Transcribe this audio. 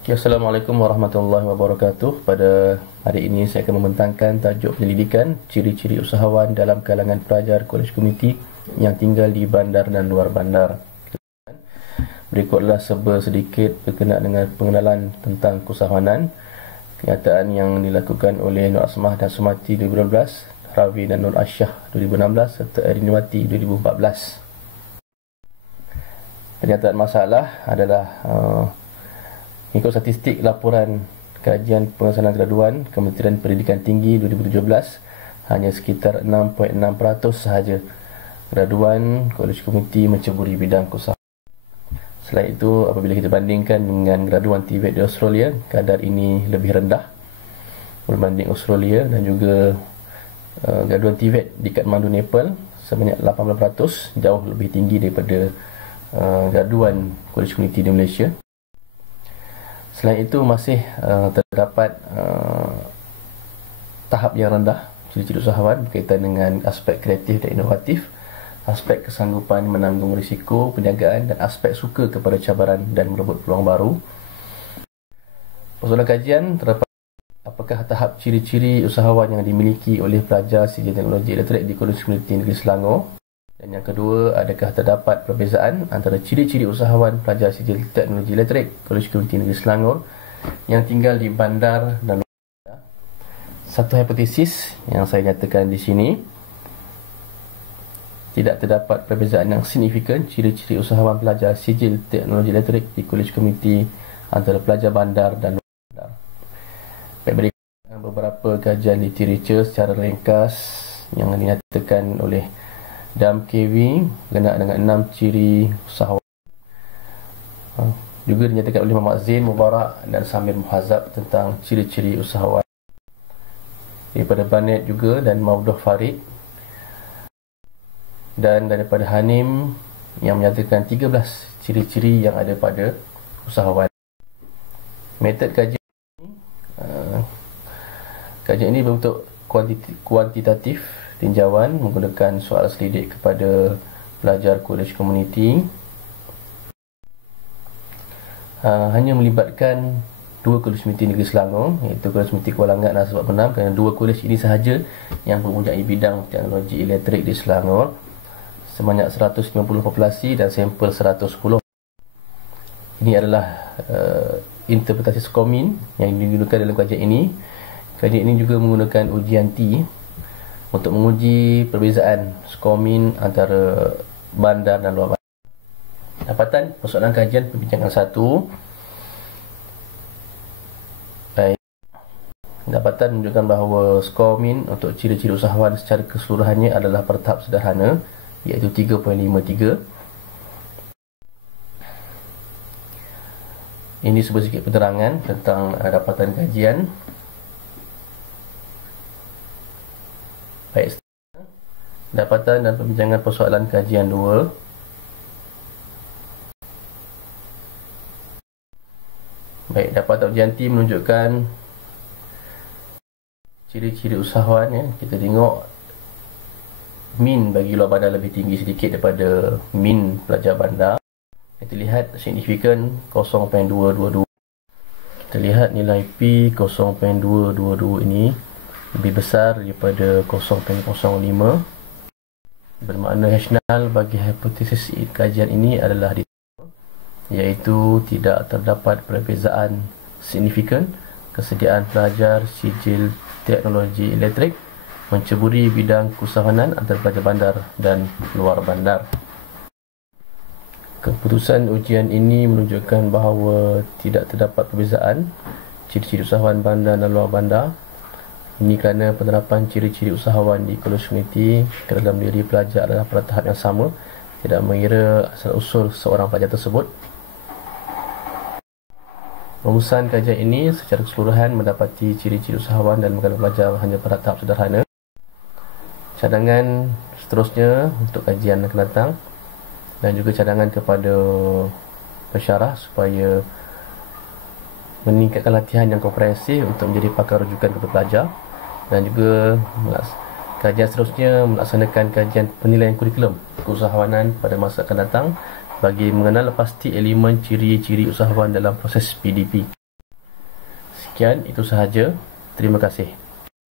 Okay, Assalamualaikum warahmatullahi wabarakatuh. Pada hari ini saya akan membentangkan tajuk penyelidikan ciri-ciri usahawan dalam kalangan pelajar kolej komuniti yang tinggal di bandar dan luar bandar. Berikutlah sedikit berkenaan dengan pengenalan tentang keusahawanan, kenyataan yang dilakukan oleh Nur Asmah dan Sumati 2012, Ravi dan Nur Asyah 2016 serta Erinwati 2014. Pernyataan masalah adalah mengikut statistik laporan kajian pengesanan graduan Kementerian Pendidikan Tinggi 2017, hanya sekitar 6.6% sahaja graduan kolej komuniti menceburi bidang keusahawanan. Selain itu, apabila kita bandingkan dengan graduan TVET di Australia, kadar ini lebih rendah berbanding Australia, dan juga graduan TVET di Kathmandu, Nepal sebanyak 18%, jauh lebih tinggi daripada graduan kolej komuniti di Malaysia. Selain itu, masih terdapat tahap yang rendah ciri-ciri usahawan berkaitan dengan aspek kreatif dan inovatif, aspek kesanggupan menanggung risiko perniagaan, dan aspek suka kepada cabaran dan merebut peluang baru. Persoalan kajian terdapat apakah tahap ciri-ciri usahawan yang dimiliki oleh pelajar sijil teknologi elektrik di Kolej Komuniti Negeri Selangor. Dan yang kedua, adakah terdapat perbezaan antara ciri-ciri usahawan pelajar sijil teknologi elektrik Kolej Komuniti Negeri Selangor yang tinggal di bandar dan luar bandar. Satu hipotesis yang saya nyatakan di sini, tidak terdapat perbezaan yang signifikan ciri-ciri usahawan pelajar sijil teknologi elektrik di Kolej Komuniti antara pelajar bandar dan luar bandar. Berikut beberapa kajian literatur secara ringkas yang dinyatakan oleh Dam KV berkenaan dengan 6 ciri usahawan. Juga dinyatakan oleh Muhammad Zain Mubarak dan Samir Muhazab tentang ciri-ciri usahawan. Daripada Banet juga dan Maudah Farid, dan daripada Hanim yang menyatakan 13 ciri-ciri yang ada pada usahawan. Metod kajian ini berbentuk kuantitatif tinjauan menggunakan soal selidik kepada pelajar kolej komuniti. Hanya melibatkan 2 kolej komuniti Negeri Selangor, iaitu Kolej Komuniti Kuala Langat dan Sebab Penam, kerana 2 kolej ini sahaja yang mempunyai bidang teknologi elektrik di Selangor, sebanyak 150 populasi dan sampel 110. Ini adalah interpretasi Skomin yang digunakan dalam kajian ini. Kajian ini juga menggunakan ujian T untuk menguji perbezaan Skomin antara bandar dan luar bandar. Dapatan persoalan kajian perbincangan 1. Dapatan menunjukkan bahawa Skomin untuk ciri-ciri usahawan secara keseluruhannya adalah bertahap sederhana, iaitu 3.53. Ini sedikit penerangan tentang dapatan kajian. Baik, dapatan dan perbincangan persoalan kajian 2. Baik, dapatan ujian T menunjukkan ciri-ciri usahawan, ya. Kita tengok min bagi luar bandar lebih tinggi sedikit daripada min pelajar bandar. Kita lihat signifikan 0.222. Kita lihat nilai P 0.222 ini lebih besar daripada 0.05. Bermakna rasional bagi hipotesis kajian ini adalah iaitu tidak terdapat perbezaan signifikan kesediaan pelajar sijil teknologi elektrik menceburi bidang keusahawanan antara pelajar bandar dan luar bandar. Keputusan ujian ini menunjukkan bahawa tidak terdapat perbezaan ciri-ciri usahawan bandar dan luar bandar. Ini kerana penerapan ciri-ciri usahawan di kolej komuniti ke dalam diri pelajar adalah pada tahap yang sama, tidak mengira asal-usul seorang pelajar tersebut. Rumusan kajian ini secara keseluruhan mendapati ciri-ciri usahawan dan kalangan pelajar hanya pada tahap sederhana. Cadangan seterusnya untuk kajian akan datang, dan juga cadangan kepada pensyarah supaya meningkatkan latihan yang komprehensif untuk menjadi pakar rujukan kepada pelajar, dan juga kajian seterusnya melaksanakan kajian penilaian kurikulum keusahawanan pada masa akan datang bagi mengenal pasti elemen ciri-ciri usahawan dalam proses PDP. Sekian, itu sahaja. Terima kasih.